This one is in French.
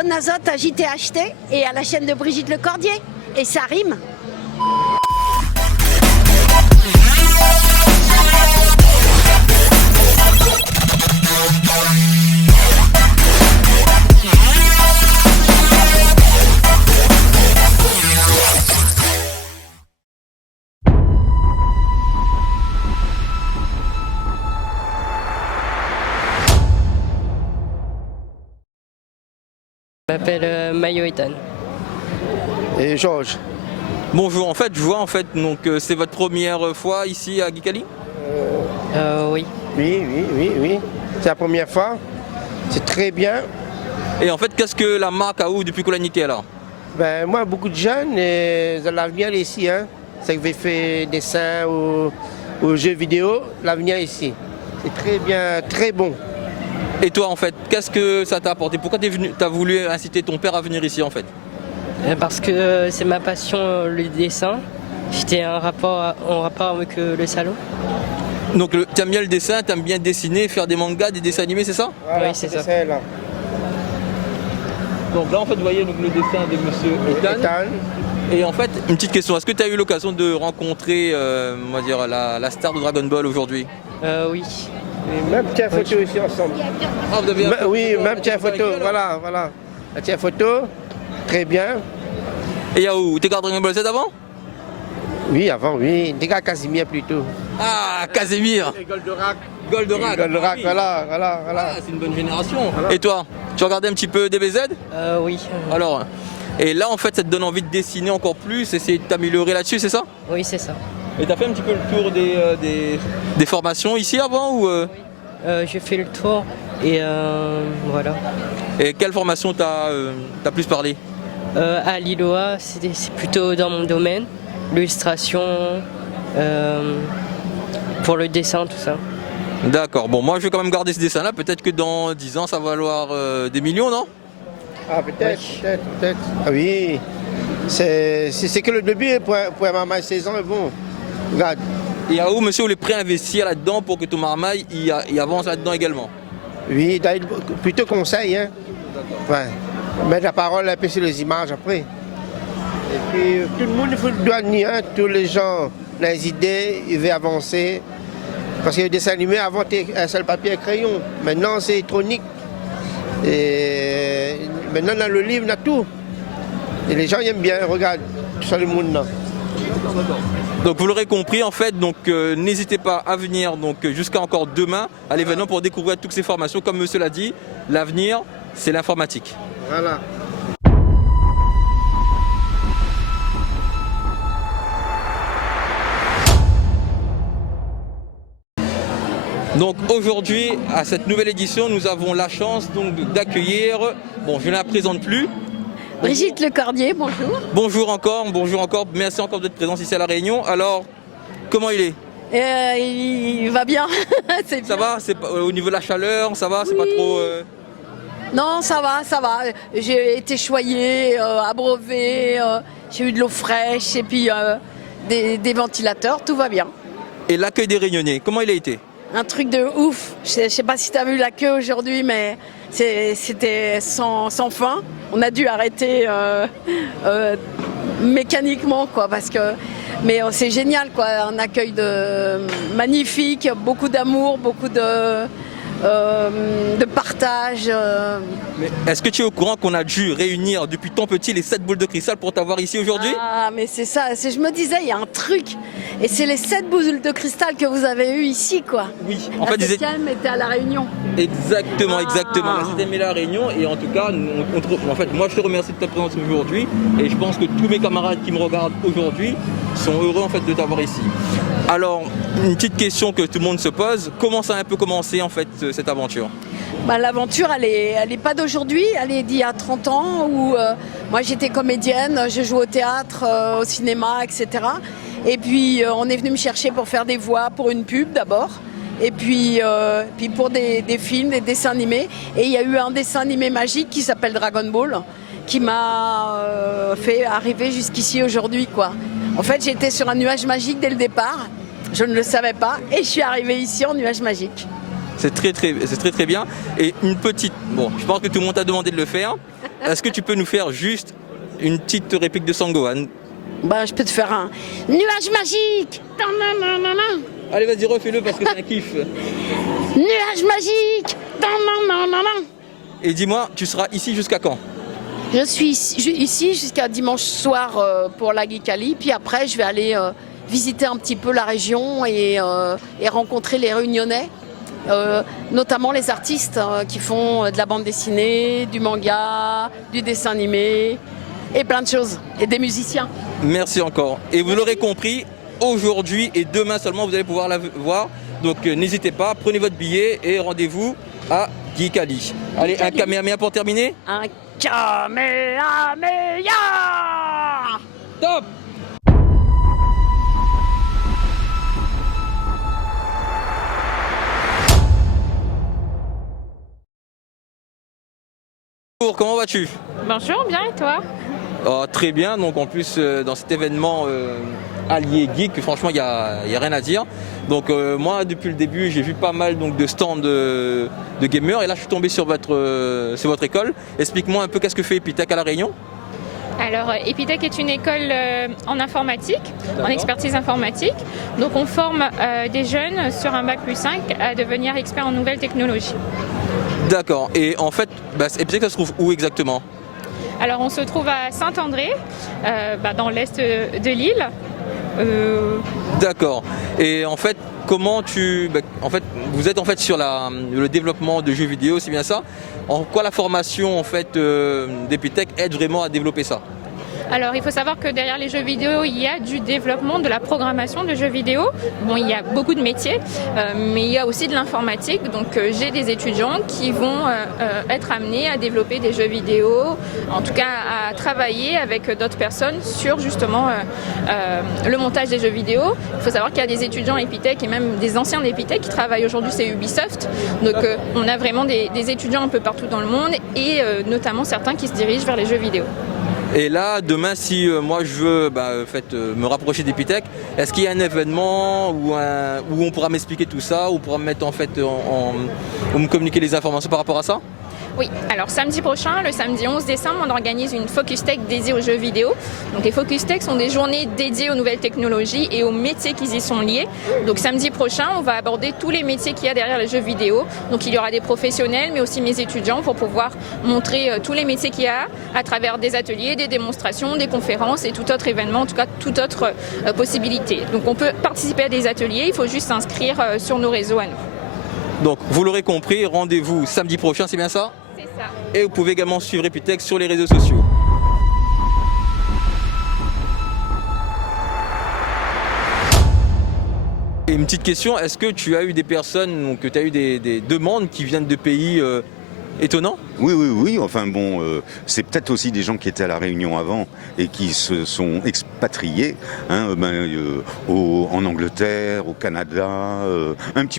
bonne azote à JTHT et à la chaîne de Brigitte Lecordier. Et ça rime. Je m'appelle Mayo Ethan. Et Georges. Bonjour, en fait, je vois donc c'est votre première fois ici à Guicali? Oui. Oui. C'est la première fois. C'est très bien. Et en fait, qu'est-ce que la marque a eu depuis qu'on l'a nité alors? Ben, moi, beaucoup de jeunes, l'avenir est ici. Hein. C'est que j'ai fait dessin aux jeux vidéo, l'avenir est ici. C'est très bien, très bon. Et toi, en fait, qu'est-ce que ça t'a apporté? Pourquoi t'as voulu inciter ton père à venir ici, en fait? Parce que c'est ma passion, le dessin. J'étais en rapport avec le salon. Donc, t'aimes bien le dessin, t'aimes bien dessiner, faire des mangas, des dessins animés, c'est ça? Voilà, Oui, c'est ça. Là. Donc là, en fait, vous voyez donc, le dessin de Monsieur Ethan. Et en fait, une petite question, est-ce que tu as eu l'occasion de rencontrer on va dire, la star de Dragon Ball aujourd'hui? Oui. Et même tiens photo ici ensemble. Ah, vous avez Oui, même tiens photo, voilà. La tiens photo, très bien. Et Yahoo, t'es gardé Dragon Ball Z avant? Oui, avant, oui. Des gars Casimir plutôt. Ah, Casimir. Goldorak. Ah, oui. Voilà. Ah, c'est une bonne génération. Voilà. Et toi, tu regardais un petit peu DBZ? Oui. Alors, et là en fait ça te donne envie de dessiner encore plus, essayer de t'améliorer là-dessus, c'est ça? Oui, c'est ça. Et t'as fait un petit peu le tour des formations ici avant ou J'ai fait le tour et voilà. Et quelle formation t'as plus parlé? À Lilloa, c'est plutôt dans mon domaine. L'illustration, pour le dessin, tout ça. D'accord, bon moi je vais quand même garder ce dessin là, peut-être que dans 10 ans ça va valoir des millions, non? Ah, peut-être. Ah oui. C'est que le début pour un marmaille saison est bon. Regarde. Et à où monsieur vous êtes prêt à investir là-dedans pour que ton marmaille il avance là-dedans également? Oui, plutôt conseil. Hein. Ouais. Mettre la parole un peu sur les images après. Et puis tout le monde doit nier, hein. Tous les gens, les idées, ils veulent avancer. Parce que le dessin animé, avant, c'était un seul papier et crayon. Maintenant, c'est électronique. Et maintenant, dans le livre, on a tout. Et les gens ils aiment bien, regarde, tout ça, le monde là. Donc vous l'aurez compris en fait, donc n'hésitez pas à venir jusqu'à encore demain à l'événement pour découvrir toutes ces formations. Comme monsieur l'a dit, l'avenir c'est l'informatique. Voilà. Donc aujourd'hui, à cette nouvelle édition, nous avons la chance d'accueillir, bon je ne la présente plus. Brigitte Lecordier, bonjour. Bonjour encore, merci encore d'être présente ici à La Réunion. Alors, comment il est? Il va bien. C'est bien. Ça va? Au niveau de la chaleur, ça va? C'est pas trop... Non, ça va. J'ai été choyée, abreuvée, j'ai eu de l'eau fraîche et puis des ventilateurs, tout va bien. Et l'accueil des Réunionnais, comment il a été? Un truc de ouf. Je sais pas si tu as vu la queue aujourd'hui, mais c'était sans fin. On a dû arrêter mécaniquement, quoi, mais c'est génial, quoi. Un accueil magnifique, beaucoup d'amour, beaucoup de partage. Mais est-ce que tu es au courant qu'on a dû réunir depuis ton petit les 7 boules de cristal pour t'avoir ici aujourd'hui? Ah, mais c'est ça. Je me disais, il y a un truc. Et c'est les 7 boules de cristal que vous avez eues ici, quoi. Oui, en fait, la 7e était à La Réunion. Exactement. La 7e est à La Réunion. Et en tout cas, moi je te remercie de ta présence aujourd'hui. Et je pense que tous mes camarades qui me regardent aujourd'hui sont heureux en fait de t'avoir ici. Alors, une petite question que tout le monde se pose, comment ça a un peu commencé en fait cette aventure? L'aventure, elle est pas d'aujourd'hui, elle est d'il y a 30 ans où moi j'étais comédienne, je jouais au théâtre, au cinéma, etc. Et puis on est venu me chercher pour faire des voix pour une pub d'abord. Et puis pour des films, des dessins animés. Et il y a eu un dessin animé magique qui s'appelle Dragon Ball, qui m'a fait arriver jusqu'ici aujourd'hui, quoi. En fait, j'étais sur un nuage magique dès le départ. Je ne le savais pas et je suis arrivée ici en nuage magique. C'est très bien. Et une petite, bon, je pense que tout le monde t'a demandé de le faire. est-ce que tu peux nous faire juste une petite réplique de Sangohan? Bah, je peux te faire un nuage magique. Tananana. Allez, vas-y, refais-le parce que c'est un kiff. Nuage magique. Tananana. Et dis-moi, tu seras ici jusqu'à quand? Je suis ici jusqu'à dimanche soir pour la Geekali, puis après je vais aller visiter un petit peu la région et rencontrer les Réunionnais, notamment les artistes qui font de la bande dessinée, du manga, du dessin animé et plein de choses, et des musiciens. Merci encore. Et vous l'aurez compris, aujourd'hui et demain seulement, vous allez pouvoir la voir. Donc n'hésitez pas, prenez votre billet et rendez-vous à Geekali. Allez, un Kamehameha pour terminer. Un Kamehameha! Top! Bonjour, comment vas-tu? Bonjour, bien et toi? Oh, très bien, donc en plus dans cet événement allié geek, franchement il n'y a rien à dire. Donc moi depuis le début j'ai vu pas mal donc, de stands de gamers et là je suis tombé sur votre école. Explique-moi un peu qu'est-ce que fait Epitech à La Réunion. Alors Epitech est une école en informatique, en expertise informatique. Donc on forme des jeunes sur un bac+5 à devenir experts en nouvelles technologies. D'accord, et en fait Epitech ça se trouve où exactement? Alors on se trouve à Saint-André, dans l'est de l'île. D'accord. Et en fait, comment vous êtes en fait sur le développement de jeux vidéo, c'est bien ça? En quoi la formation en fait d'Epitech aide vraiment à développer ça? Alors il faut savoir que derrière les jeux vidéo, il y a du développement, de la programmation de jeux vidéo. Bon, il y a beaucoup de métiers, mais il y a aussi de l'informatique. Donc j'ai des étudiants qui vont être amenés à développer des jeux vidéo, en tout cas à travailler avec d'autres personnes sur justement le montage des jeux vidéo. Il faut savoir qu'il y a des étudiants Epitech et même des anciens d'Epitech qui travaillent aujourd'hui chez Ubisoft. Donc on a vraiment des étudiants un peu partout dans le monde et notamment certains qui se dirigent vers les jeux vidéo. Et là, demain, si moi je veux me rapprocher d'Epitech, est-ce qu'il y a un événement où on pourra m'expliquer tout ça, où on pourra me mettre en fait ou me communiquer les informations par rapport à ça? Oui, alors samedi prochain, le samedi 11 décembre, on organise une Focus Tech dédiée aux jeux vidéo. Donc les Focus Tech sont des journées dédiées aux nouvelles technologies et aux métiers qui y sont liés. Donc samedi prochain, on va aborder tous les métiers qu'il y a derrière les jeux vidéo. Donc il y aura des professionnels, mais aussi mes étudiants pour pouvoir montrer tous les métiers qu'il y a à travers des ateliers, des démonstrations, des conférences et tout autre événement, en tout cas toute autre possibilité. Donc on peut participer à des ateliers, il faut juste s'inscrire sur nos réseaux à nous. Donc vous l'aurez compris, rendez-vous samedi prochain, c'est bien ça? C'est ça. Et vous pouvez également suivre Epitech sur les réseaux sociaux. Et une petite question, est-ce que tu as eu des personnes, donc tu as eu des demandes qui viennent de pays étonnants? Oui. Enfin bon, c'est peut-être aussi des gens qui étaient à La Réunion avant et qui se sont expatriés en Angleterre, au Canada, un petit